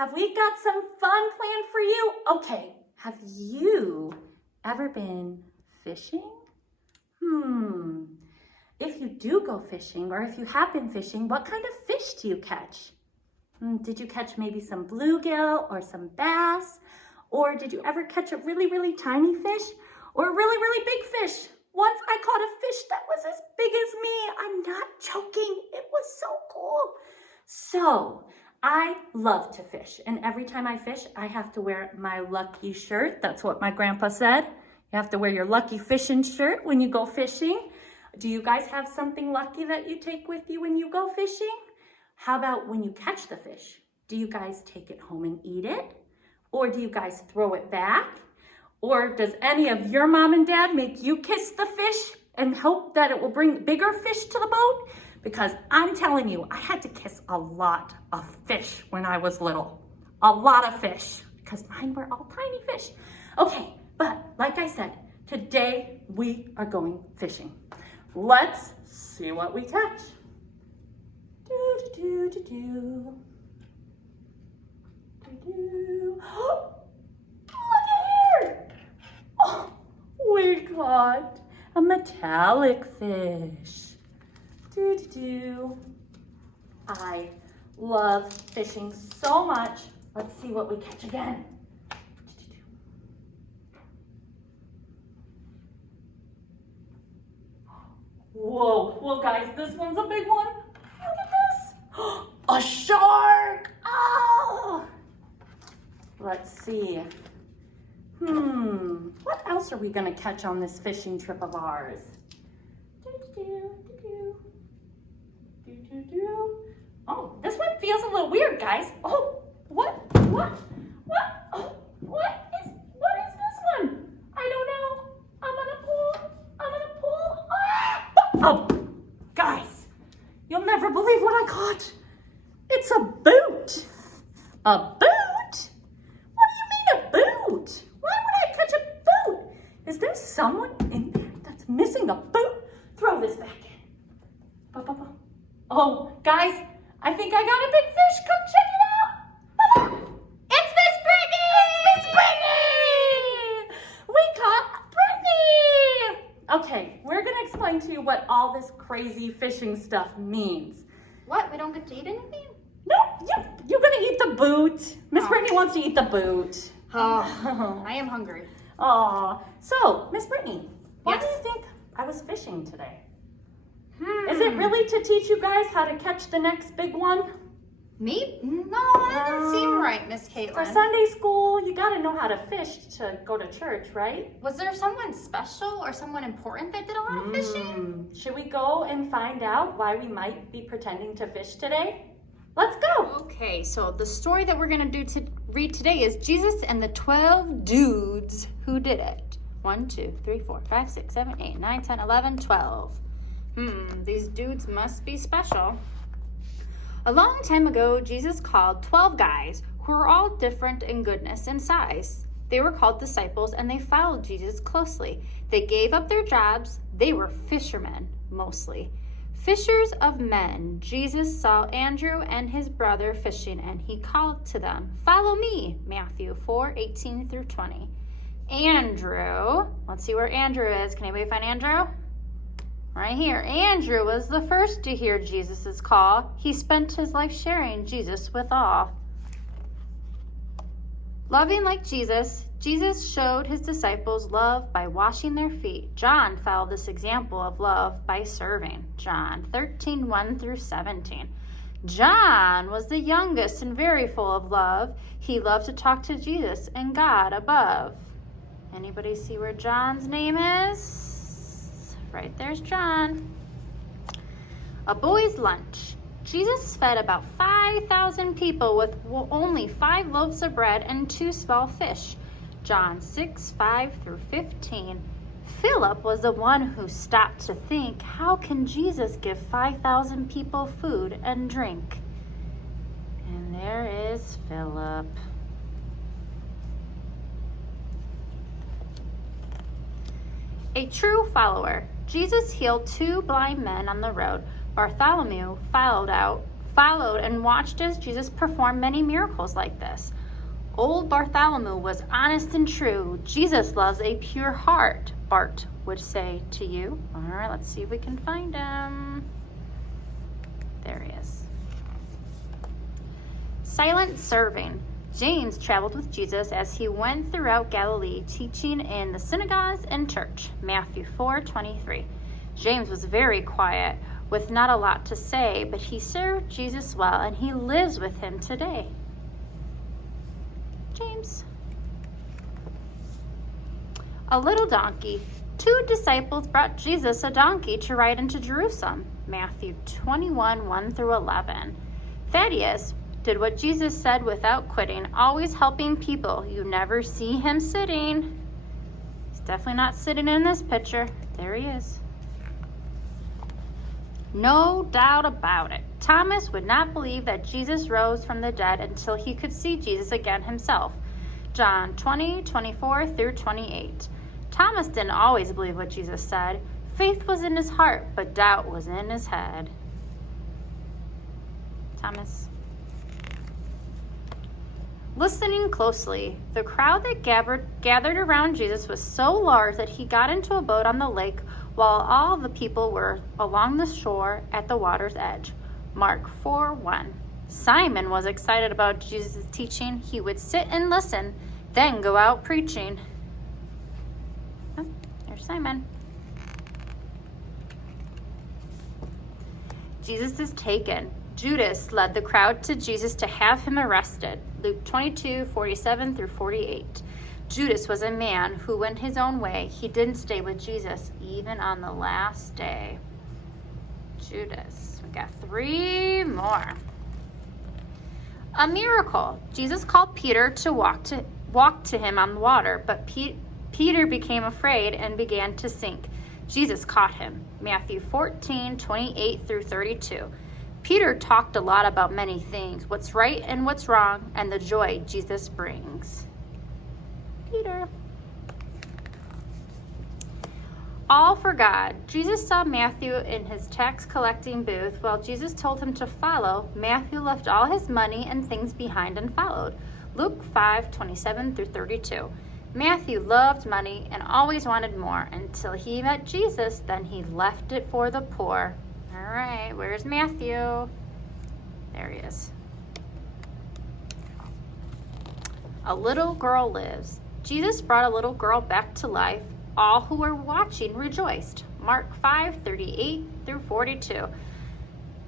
have we got some fun planned for you? Okay, have you ever been fishing? If you do go fishing, or if you have been fishing, what kind of fish do you catch? Did you catch maybe some bluegill or some bass? Or did you ever catch a really, really tiny fish or a really, really big fish? Once I caught a fish that was as big as me. I'm not joking. It was so cool. So I love to fish. And every time I fish, I have to wear my lucky shirt. That's what my grandpa said. You have to wear your lucky fishing shirt when you go fishing. Do you guys have something lucky that you take with you when you go fishing? How about when you catch the fish? Do you guys take it home and eat it? Or do you guys throw it back? Or does any of your mom and dad make you kiss the fish and hope that it will bring bigger fish to the boat? Because I'm telling you, I had to kiss a lot of fish when I was little. A lot of fish, because mine were all tiny fish. Okay, but like I said, today we are going fishing. Let's see what we catch. Do-do-do-do-do. Do-do. Look at here! Oh, we caught a metallic fish. Do-do-do. I love fishing so much. Let's see what we catch again. Whoa, guys, this one's a big one. Look at this. A shark. Oh. Let's see. What else are we gonna catch on this fishing trip of ours? Oh, this one feels a little weird, guys. Oh, what? Oh, what is this one? I don't know. I'm gonna pull. Oh, guys, you'll never believe what I caught. It's a boot. A boot? What do you mean a boot? Why would I catch a boot? Is there someone in there that's missing a boot? Throw this back in. Oh, guys, I think I got a big fish. Come check it out. It's Miss Brittany! We caught Brittany! Okay, we're gonna explain to you what all this crazy fishing stuff means. What? We don't get to eat anything? No, you're gonna eat the boot. Miss Brittany wants to eat the boot. Oh, I am hungry. Aw. So, Miss Brittany, why Yes. do you think I was fishing today? Is it really to teach you guys how to catch the next big one? Me? No, that doesn't seem right, Miss For Caitlin. Sunday school, you gotta know how to fish to go to church, right? Was there someone special or someone important that did a lot of fishing? Should we go and find out why we might be pretending to fish today? Let's go. Okay, so the story that we're going to read today is Jesus and the 12 dudes who did it. 1, 2, 3, 4, 5, 6, 7, 8, 9, 10, 11, 12. These dudes must be special. A long time ago, Jesus called 12 guys who were all different in goodness and size. They were called disciples and they followed Jesus closely. They gave up their jobs. They were fishermen, mostly. Fishers of men. Jesus saw Andrew and his brother fishing and he called to them, "Follow me," Matthew 4:18 through 20. Andrew, let's see where Andrew is. Can anybody find Andrew? Right here. Andrew was the first to hear Jesus' call. He spent his life sharing Jesus with all. Loving like Jesus, Jesus showed his disciples love by washing their feet. John followed this example of love by serving. John 13:1 through 17. John was the youngest and very full of love. He loved to talk to Jesus and God above. Anybody see where John's name is? Right there's John. A boy's lunch. Jesus fed about 5,000 people with only 5 loaves of bread and 2 small fish. John 6:5 through 15. Philip was the one who stopped to think, how can Jesus give 5,000 people food and drink? And there is Philip. A true follower. Jesus healed 2 blind men on the road. Bartholomew followed and watched as Jesus performed many miracles like this. Old Bartholomew was honest and true. Jesus loves a pure heart, Bart would say to you. All right, let's see if we can find him. There he is. Silent serving. James traveled with Jesus as he went throughout Galilee, teaching in the synagogues and church. Matthew 4:23. James was very quiet, with not a lot to say, but he served Jesus well, and he lives with him today. James. A little donkey. 2 disciples brought Jesus a donkey to ride into Jerusalem. Matthew 21:1-11. Thaddeus did what Jesus said without quitting, always helping people. You never see him sitting. He's definitely not sitting in this picture. There he is. No doubt about it. Thomas would not believe that Jesus rose from the dead until he could see Jesus again himself. John 20:24-28. Thomas didn't always believe what Jesus said. Faith was in his heart, but doubt was in his head. Thomas. Listening closely, the crowd that gathered around Jesus was so large that he got into a boat on the lake while all the people were along the shore at the water's edge. Mark 4:1. Simon was excited about Jesus' teaching. He would sit and listen, then go out preaching. Oh, there's Simon. Jesus is taken. Judas led the crowd to Jesus to have him arrested. Luke 22:47-48. Judas was a man who went his own way. He didn't stay with Jesus even on the last day. Judas. We got 3 more. A miracle. Jesus called Peter to walk to him on the water, but Peter became afraid and began to sink. Jesus caught him. Matthew 14:28-32. Peter talked a lot about many things, what's right and what's wrong, and the joy Jesus brings. Peter. All for God. Jesus saw Matthew in his tax collecting booth. While Jesus told him to follow, Matthew left all his money and things behind and followed. Luke 5:27-32. Matthew loved money and always wanted more until he met Jesus, then he left it for the poor. All right, where's Matthew? There he is. A little girl lives. Jesus brought a little girl back to life. All who were watching rejoiced. Mark 5:38-42.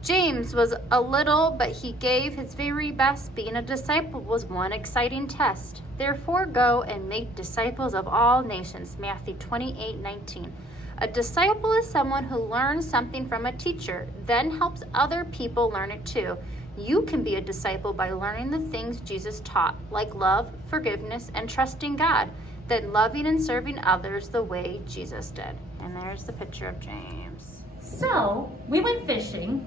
James was a little, but he gave his very best. Being a disciple was one exciting test. Therefore go and make disciples of all nations. Matthew 28:19. A disciple is someone who learns something from a teacher, then helps other people learn it too. You can be a disciple by learning the things Jesus taught, like love, forgiveness, and trusting God, then loving and serving others the way Jesus did. And there's the picture of James. So, we went fishing.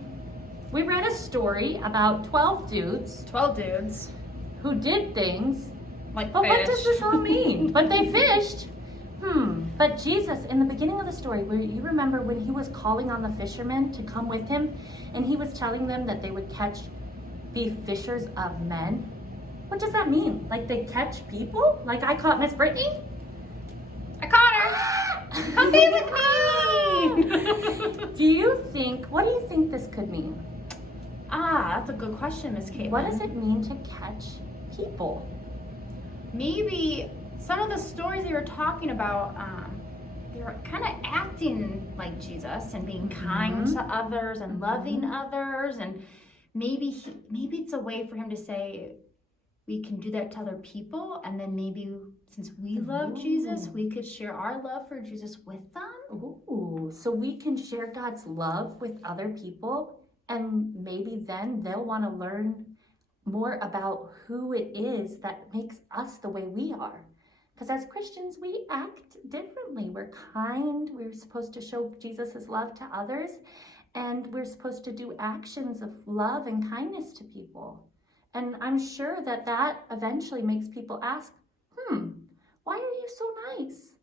We read a story about 12 dudes 12 dudes. who did things. Like But fish. what does this all mean? But they fished. But Jesus, in the beginning of the story, where you remember when he was calling on the fishermen to come with him, and he was telling them that they would be fishers of men. What does that mean? Like they catch people? Like I caught Miss Brittany? I caught her. Come be with me. What do you think this could mean? That's a good question, Miss Caitlin. What does it mean to catch people? Maybe some of the stories they were talking about, they were kind of acting like Jesus and being kind to others and loving others, and maybe it's a way for him to say we can do that to other people, and then maybe since we love Jesus, we could share our love for Jesus with them. Ooh, so we can share God's love with other people, and maybe then they'll want to learn more about who it is that makes us the way we are. Because as Christians, we act differently. We're kind. We're supposed to show Jesus' love to others. And we're supposed to do actions of love and kindness to people. And I'm sure that eventually makes people ask, why are you so nice?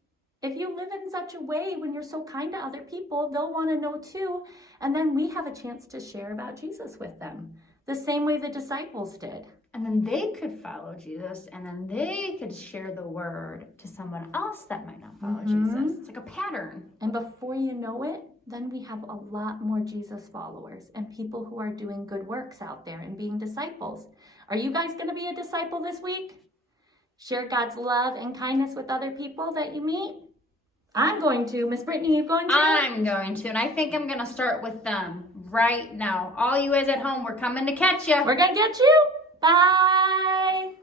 If you live in such a way when you're so kind to other people, they'll want to know too. And then we have a chance to share about Jesus with them. the same way the disciples did. And then they could follow Jesus, and then they could share the word to someone else that might not follow Jesus. It's like a pattern. And before you know it, then we have a lot more Jesus followers and people who are doing good works out there and being disciples. Are you guys going to be a disciple this week? Share God's love and kindness with other people that you meet? I'm going to. Miss Brittany, you going to? I'm going to, and I think I'm going to start with them right now. All you guys at home, we're coming to catch you. We're going to get you. Bye.